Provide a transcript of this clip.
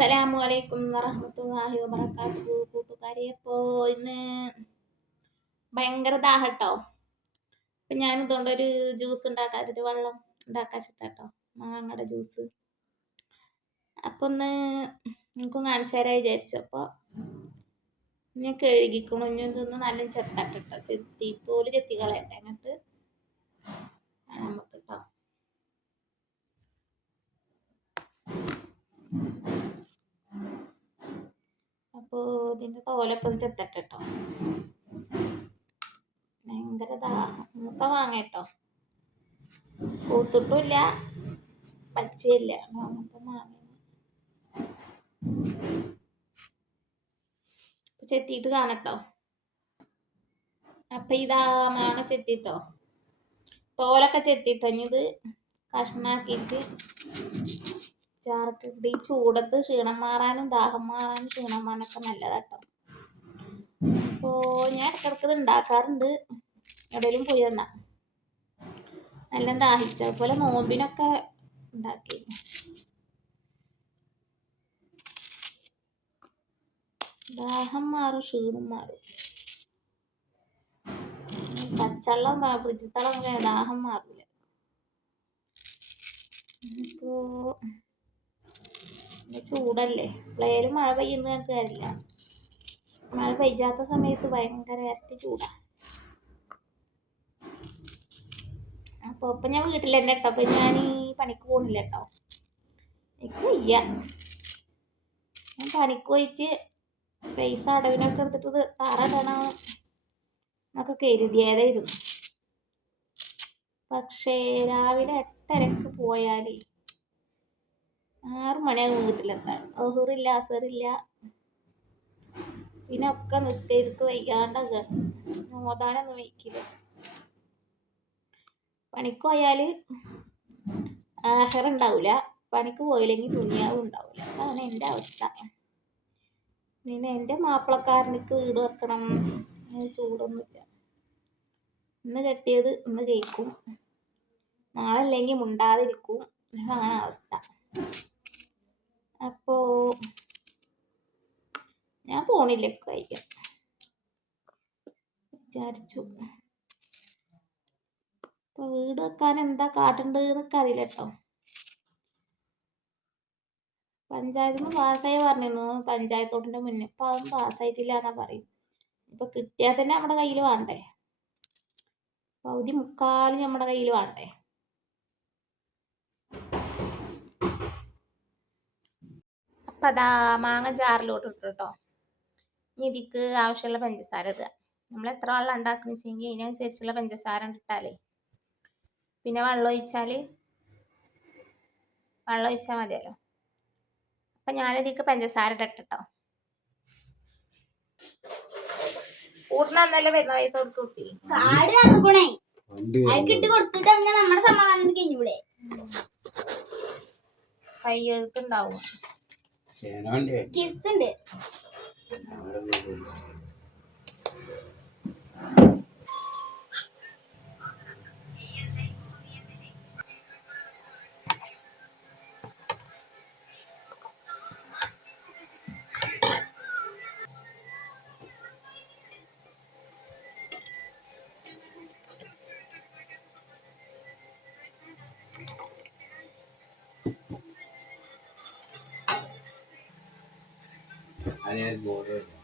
അസ്സലാമു വറഹ്മത്തുള്ളാഹി വബറകാതുഹു. കൂട്ടുകാരെ, അപ്പോൾ ഇന്ന് ഭയങ്കര ദാഹട്ടോ. അപ്പം ഞാൻ ഇതുകൊണ്ടൊരു ജ്യൂസ് ഉണ്ടാക്കാൻ, ഒരു വെള്ളം ഉണ്ടാക്കാൻ വെച്ചിട്ടോ, മാങ്ങയുടെ ജ്യൂസ്. അപ്പം ഒന്ന് എനിക്കും കാണിച്ചു തരാൻ വിചാരിച്ചു. അപ്പോൾ ഞാൻ കഴുകിക്കണു. ഇനി ഇതൊന്ന് നല്ല ചെത്തട്ടോ, തോല് ചെത്തി കളയട്ടെ. എന്നിട്ട് നമുക്ക് കേട്ടോ. അപ്പോൾ ഇതിൻ്റെ തോലൊക്കെ ഒന്ന് ചെത്തട്ടോ. ഭയങ്കര മൂത്ത മാങ്ങ കേട്ടോ, പൂത്തിട്ടുമില്ല പച്ചയില്ല, മൂത്ത മാങ്ങ. ചെത്തിയിട്ട് കാണട്ടോ. അപ്പൊ ഇതാ മാങ്ങ ചെത്തിട്ടോ, തോലൊക്കെ ചെത്തിട്ടോ. ഇനി ഇത് കഷ്ണാക്കിയിട്ട് ചാർക്കിട്ട് ഈ ചൂടത്ത് ക്ഷീണം മാറാനും ദാഹം മാറാനും ക്ഷീണം മാറാനൊക്കെ നല്ലതാട്ടോ. അപ്പോ ഞാൻ ഇടക്കിടക്ക് ഇത് ഉണ്ടാക്കാറുണ്ട്, എവിടെയും പോയി തന്നാ. നല്ല ദാഹിച്ച അതുപോലെ നോമ്പിനൊക്കെ ഉണ്ടാക്കി. ദാഹം മാറും, ക്ഷീണം മാറും. പച്ചവെള്ളം ഫ്രിഡ്ജിത്തളം ദാഹം മാറൂല. ഇപ്പോ ചൂടല്ലേ, എപ്പോഴേലും മഴ പെയ്യുന്ന ഞങ്ങൾക്ക് കാര്യമില്ല. മഴ പെയ്യാത്ത സമയത്ത് ഭയങ്കര ഇരട്ടി ചൂടാ. അപ്പോൾ ഇപ്പം ഞാൻ വീട്ടിൽ തന്നെ കേട്ടോ. അപ്പം ഞാൻ ഈ പണിക്ക് പോകുന്നില്ല കേട്ടോ. എനിക്ക് വയ്യ. ഞാൻ പണിക്ക് പോയിട്ട് പൈസ അടവിനൊക്കെ എടുത്തിട്ട് തറടണം എന്നൊക്കെ കരുതിയതായിരുന്നു. പക്ഷേ രാവിലെ 8:30 പോയാൽ 6 മണിയാകും വീട്ടിലെത്താൻ. അസുറില്ല, അസറില്ല, പിന്നെ ഒക്കെ നിസ്കരിക്ക് വയ്യാണ്ടൊക്കെ ഓതാനൊന്നും വയ്ക്കില്ല. പണിക്ക് പോയാൽ ആഹാരമുണ്ടാവില്ല, പണിക്ക് പോയില്ലെങ്കിൽ ദുനിയാവും ഉണ്ടാവില്ല. അതാണ് എൻ്റെ അവസ്ഥ. പിന്നെ എൻ്റെ മാപ്പിളക്കാരനക്ക് വീട് വെക്കണം, ചൂടൊന്നുമില്ല. ഇന്ന് കെട്ടിയത് ഇന്ന് കഴിക്കും, നാളെ അല്ലെങ്കിൽ മുണ്ടാതിരിക്കും. അതാണ് അവസ്ഥ. അപ്പോ ഞാൻ പോണില്ല, കഴിക്കാൻ വിചാരിച്ചു. ഇപ്പൊ വീട് വെക്കാൻ എന്താ കാട്ടേണ്ടതെന്നൊക്കെ അറിയില്ല കേട്ടോ. പഞ്ചായത്തിൽ നിന്ന് പാസ്സായി പറഞ്ഞിരുന്നു, പഞ്ചായത്തോട്ടിന്റെ മുന്നേ. ഇപ്പൊ അതൊന്നും പാസ്സായിട്ടില്ല എന്നാ പറയും. ഇപ്പൊ കിട്ടിയാൽ തന്നെ നമ്മുടെ കയ്യിൽ വേണ്ടേ, പകുതി മുക്കാലും നമ്മുടെ കയ്യിൽ വേണ്ടേ. അപ്പൊ അതാ മാങ്ങ ജാറിലോട്ട് ഇട്ടു കേട്ടോ. ഇനി ഇതിക്ക് ആവശ്യമുള്ള പഞ്ചസാര ഇടുക. നമ്മൾ എത്ര വെള്ളം ഉണ്ടാക്കുന്ന വെച്ചെങ്കിൽ അതിനനുസരിച്ചുള്ള പഞ്ചസാര ഇട്ടാലേ, പിന്നെ വെള്ളം ഒഴിച്ചാൽ മതിയല്ലോ. അപ്പൊ ഞാനിതിക്ക് പഞ്ചസാര ഇട്ടിട്ടോ. കൂട്ടിനന്നല്ലേ വരുന്ന പൈസ കൊടുത്ത് കുട്ടി കാട് തന്നുകൂടെ അതിട്ട് കൊടുത്തിട്ട് നമ്മുടെ സമാധാനം കഴിഞ്ഞൂടെ. കൈ എഴുത്തുണ്ടാവും, കിസ്തുണ്ട്. I need more.